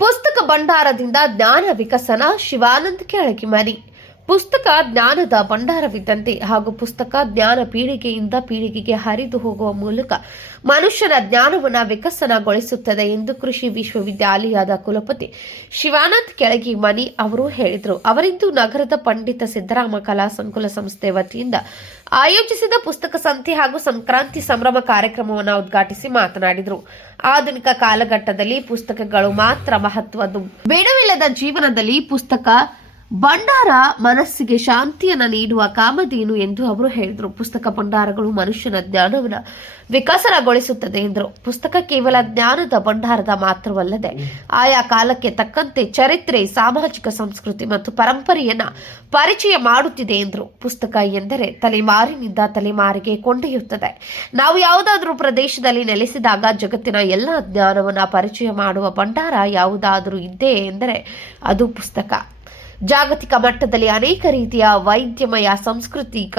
ಪುಸ್ತಕ ಭಂಡಾರದಿಂದ ಜ್ಞಾನ ವಿಕಸನ ಶಿವಾನಂದ ಕೆಳಗಿಮನಿ. ಪುಸ್ತಕ ಜ್ಞಾನದ ಭಂಡಾರವಿದ್ದಂತೆ ಹಾಗೂ ಪುಸ್ತಕ ಜ್ಞಾನ ಪೀಳಿಗೆಯಿಂದ ಪೀಳಿಗೆಗೆ ಹರಿದು ಹೋಗುವ ಮೂಲಕ ಮನುಷ್ಯನ ಜ್ಞಾನವನ್ನು ವಿಕಸನಗೊಳಿಸುತ್ತದೆ ಎಂದು ಕೃಷಿ ವಿಶ್ವವಿದ್ಯಾಲಯದ ಕುಲಪತಿ ಶಿವಾನಂದ ಕೆಳಗಿಮನಿ ಅವರು ಹೇಳಿದರು. ಅವರಿಂದು ನಗರದ ಪಂಡಿತ ಸಿದ್ದರಾಮ ಕಲಾ ಸಂಕುಲ ಸಂಸ್ಥೆ ವತಿಯಿಂದ ಆಯೋಜಿಸಿದ ಪುಸ್ತಕ ಸಂತೆ ಹಾಗೂ ಸಂಕ್ರಾಂತಿ ಸಂಭ್ರಮ ಕಾರ್ಯಕ್ರಮವನ್ನು ಉದ್ಘಾಟಿಸಿ ಮಾತನಾಡಿದರು. ಆಧುನಿಕ ಕಾಲಘಟ್ಟದಲ್ಲಿ ಪುಸ್ತಕಗಳು ಮಾತ್ರ ಮಹತ್ವದ್ದು. ಬೇಡವಿಲ್ಲದ ಜೀವನದಲ್ಲಿ ಪುಸ್ತಕ ಭಂಡಾರ ಮನಸ್ಸಿಗೆ ಶಾಂತಿಯನ್ನು ನೀಡುವ ಕಾಮಧೇನು ಎಂದು ಅವರು ಹೇಳಿದರು. ಪುಸ್ತಕ ಭಂಡಾರಗಳು ಮನುಷ್ಯನ ಜ್ಞಾನವನ್ನು ವಿಕಸನಗೊಳಿಸುತ್ತದೆ ಎಂದರು. ಪುಸ್ತಕ ಕೇವಲ ಜ್ಞಾನದ ಭಂಡಾರದ ಮಾತ್ರವಲ್ಲದೆ ಆಯಾ ಕಾಲಕ್ಕೆ ತಕ್ಕಂತೆ ಚರಿತ್ರೆ, ಸಾಮಾಜಿಕ ಸಂಸ್ಕೃತಿ ಮತ್ತು ಪರಂಪರೆಯನ್ನ ಪರಿಚಯ ಮಾಡುತ್ತಿದೆ ಎಂದರು. ಪುಸ್ತಕ ಎಂದರೆ ತಲೆಮಾರಿನಿಂದ ತಲೆಮಾರಿಗೆ ಕೊಂಡೊಯ್ಯುತ್ತದೆ. ನಾವು ಯಾವುದಾದರೂ ಪ್ರದೇಶದಲ್ಲಿ ನೆಲೆಸಿದಾಗ ಜಗತ್ತಿನ ಎಲ್ಲ ಜ್ಞಾನವನ್ನು ಪರಿಚಯ ಮಾಡುವ ಭಂಡಾರ ಯಾವುದಾದರೂ ಇದ್ದೇ ಎಂದರೆ ಅದು ಪುಸ್ತಕ. ಜಾಗತಿಕ ಮಟ್ಟದಲ್ಲಿ ಅನೇಕ ರೀತಿಯ ವೈದ್ಯಮಯ, ಸಾಂಸ್ಕೃತಿಕ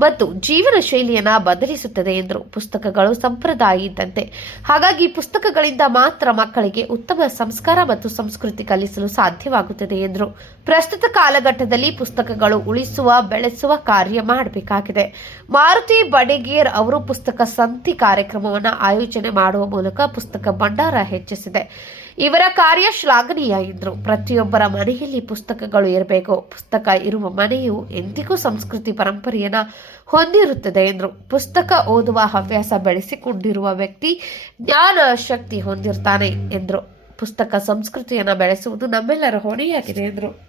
ಮತ್ತು ಜೀವನ ಶೈಲಿಯನ್ನು ಬದಲಿಸುತ್ತದೆ ಎಂದರು. ಪುಸ್ತಕಗಳು ಸಂಪ್ರದಾಯ ಇದ್ದಂತೆ, ಹಾಗಾಗಿ ಪುಸ್ತಕಗಳಿಂದ ಮಾತ್ರ ಮಕ್ಕಳಿಗೆ ಉತ್ತಮ ಸಂಸ್ಕಾರ ಮತ್ತು ಸಂಸ್ಕೃತಿ ಕಲಿಸಲು ಸಾಧ್ಯವಾಗುತ್ತದೆ ಎಂದರು. ಪ್ರಸ್ತುತ ಕಾಲಘಟ್ಟದಲ್ಲಿ ಪುಸ್ತಕಗಳು ಉಳಿಸುವ, ಬೆಳೆಸುವ ಕಾರ್ಯ ಮಾಡಬೇಕಾಗಿದೆ. ಮಾರುತಿ ಬಡಿಗೇರ್ ಅವರು ಪುಸ್ತಕ ಸಂತೆ ಕಾರ್ಯಕ್ರಮವನ್ನು ಆಯೋಜನೆ ಮಾಡುವ ಮೂಲಕ ಪುಸ್ತಕ ಭಂಡಾರ ಹೆಚ್ಚಿಸಿದೆ. ಇವರ ಕಾರ್ಯ ಶ್ಲಾಘನೀಯ ಎಂದರು. ಪ್ರತಿಯೊಬ್ಬರ ಮನೆಯಲ್ಲಿ ಪುಸ್ತಕಗಳು ಇರಬೇಕು. ಪುಸ್ತಕ ಇರುವ ಮನೆಯು ಎಂದಿಗೂ ಸಂಸ್ಕೃತಿ, ಪರಂಪರೆಯನ್ನ ಹೊಂದಿರುತ್ತದೆ ಎಂದರು. ಪುಸ್ತಕ ಓದುವ ಹವ್ಯಾಸ ಬೆಳೆಸಿಕೊಂಡಿರುವ ವ್ಯಕ್ತಿ ಜ್ಞಾನ ಶಕ್ತಿ ಹೊಂದಿರ್ತಾನೆ ಎಂದರು. ಪುಸ್ತಕ ಸಂಸ್ಕೃತಿಯನ್ನು ಬೆಳೆಸುವುದು ನಮ್ಮೆಲ್ಲರ ಹೊಣೆಯಾಗಿದೆ ಎಂದರು.